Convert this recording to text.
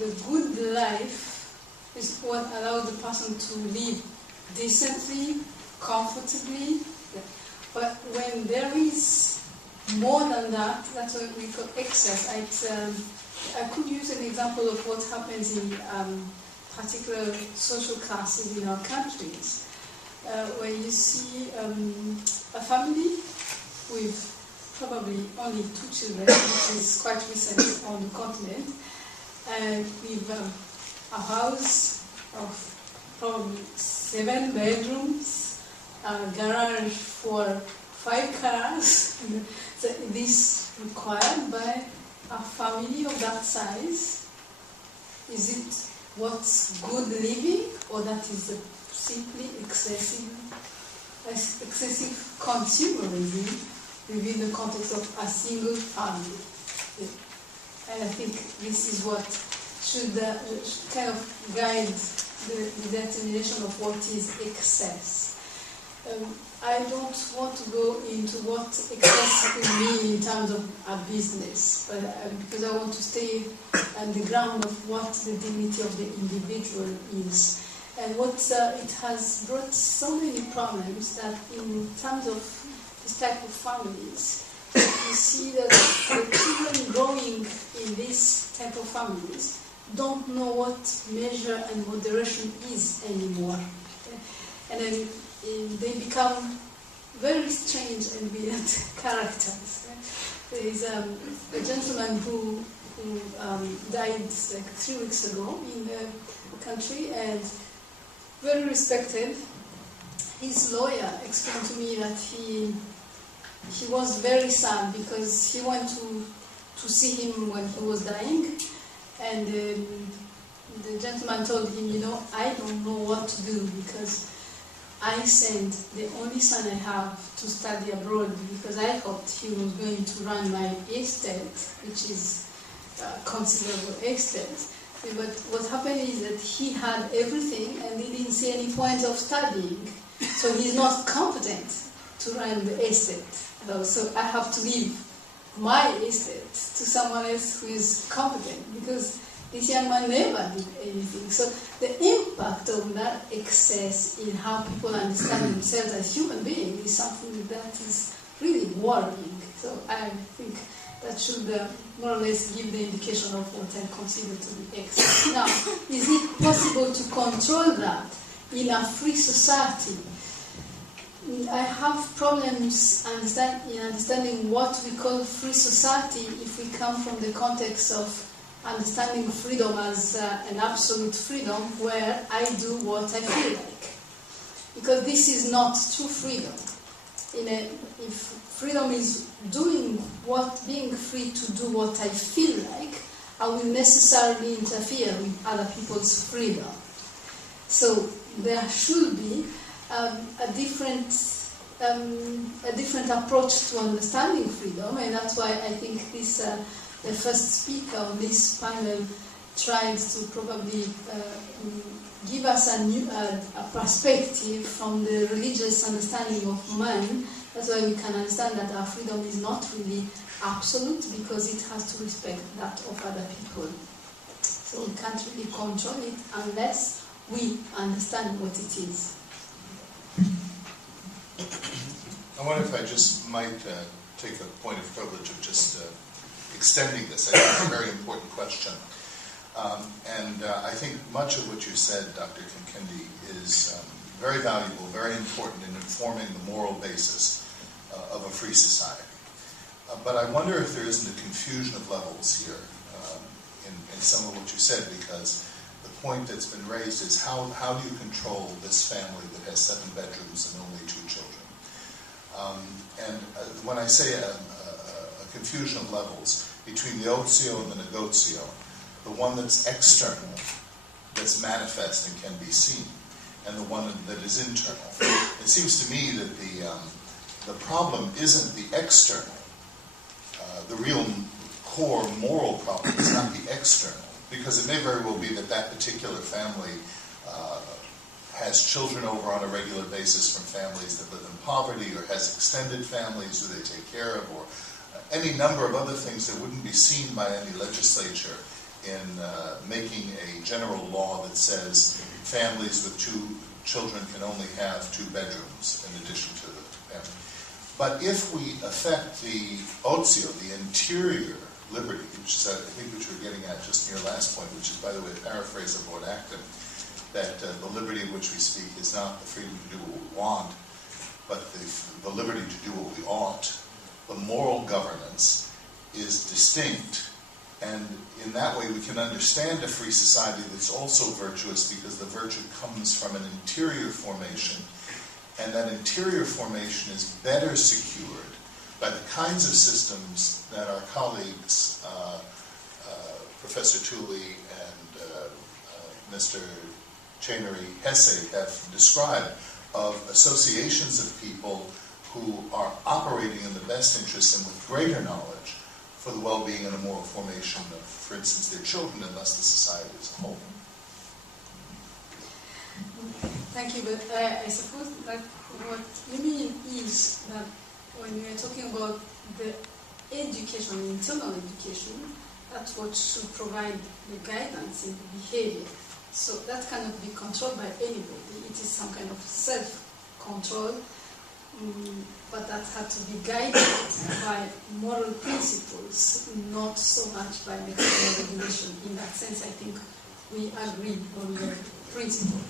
the good life is what allows the person to live decently, comfortably. But when there is more than that, that's what we call excess. I could use an example of what happens in particular social classes in our countries, where you see a family with probably only 2 children, which is quite recent on the continent, and with a house of probably 7 bedrooms, a garage for 5 cars. So this required by a family of that size. Is it what's good living, or that is simply excessive consumerism within the context of a single family? And I think this is what should kind of guide the determination of what is excess. I don't want to go into what excess could mean in terms of a business, but because I want to stay on the ground of what the dignity of the individual is. And what it has brought so many problems that in terms of this type of families, you see that the children growing in this type of families don't know what measure and moderation is anymore. And then they become very strange and weird characters. There is a gentleman who died like 3 weeks ago in the country, and very respected. His lawyer explained to me that he was very sad because he went to see him when he was dying, and the gentleman told him, you know, I don't know what to do because I sent the only son I have to study abroad because I hoped he was going to run my estate, which is a considerable estate. But what happened is that he had everything and he didn't see any point of studying. So he's not competent to run the estate. So I have to leave my estate to someone else who is competent because this young man never did anything. So the impact of that excess in how people understand themselves as human beings is something that is really worrying. So I think that should more or less give the indication of what I consider to be excess. Now, is it possible to control that in a free society? I have problems in understanding what we call free society if we come from the context of understanding freedom as an absolute freedom where I do what I feel like. Because this is not true freedom. If freedom is being free to do what I feel like, I will necessarily interfere with other people's freedom. So there should be a different approach to understanding freedom, and that's why I think the first speaker on this panel tried to probably give us a perspective from the religious understanding of man. That's why we can understand that our freedom is not really absolute because it has to respect that of other people. So we can't really control it unless we understand what it is. I wonder if I just might take a point of privilege of just extending this. I think it's a very important question. I think much of what you said, Dr. Kankindi, is very valuable, very important in informing the moral basis of a free society. But I wonder if there isn't a confusion of levels here in some of what you said, because the point that's been raised is how do you control this family that has 7 bedrooms and only 2 children? When I say a confusion of levels between the ozio and the negozio, the one that's external, that's manifest and can be seen, and the one that is internal. It seems to me that the problem isn't the external. The real core moral problem is not the external, because it may very well be that that particular family has children over on a regular basis from families that live in poverty, or has extended families who they take care of, or any number of other things that wouldn't be seen by any legislature in making a general law that says families with 2 children can only have 2 bedrooms in addition to the family. But if we affect the ozio, the interior liberty, which is I think what you were getting at just in your last point, which is, by the way, a paraphrase of Lord Acton, that the liberty of which we speak is not the freedom to do what we want, but the liberty to do what we ought. The moral governance is distinct, and in that way we can understand a free society that's also virtuous, because the virtue comes from an interior formation, and that interior formation is better secured by the kinds of systems that our colleagues, Professor Tooley and Mr. Chainery Hesse, have described, of associations of people who are operating in the best interests and with greater knowledge for the well-being and the moral formation of, for instance, their children, and thus the society as a whole. Thank you, but I suppose that what you mean is that when we are talking about the education, internal education, that's what should provide the guidance in the behavior. So that cannot be controlled by anybody. It is some kind of self-control, but that had to be guided by moral principles, not so much by mechanical regulation. In that sense, I think we agree on the principle.